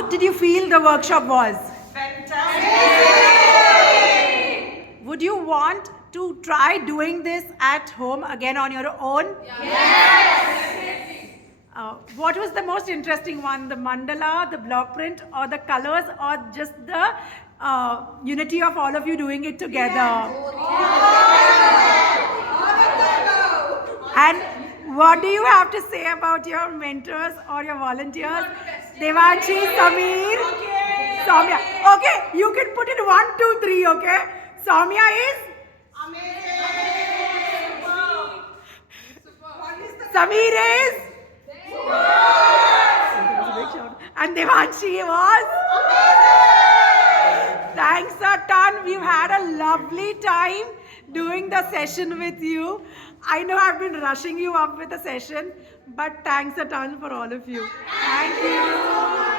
How did you feel the workshop was? Fantastic! Would you want to try doing this at home again on your own? Yes! What was the most interesting one? The mandala, the block print, or the colors, or just the unity of all of you doing it together? And what do you have to say about your mentors or your volunteers? Devanshi, Sameer, Soumya. Okay, you can put it 1, 2, 3, okay? Soumya is? Amazing! Sameer is? And Devanshi was? Thanks a ton. We've had a lovely time doing the session with you. I know I've been rushing you up with the session, but thanks a ton for all of you. Thank you.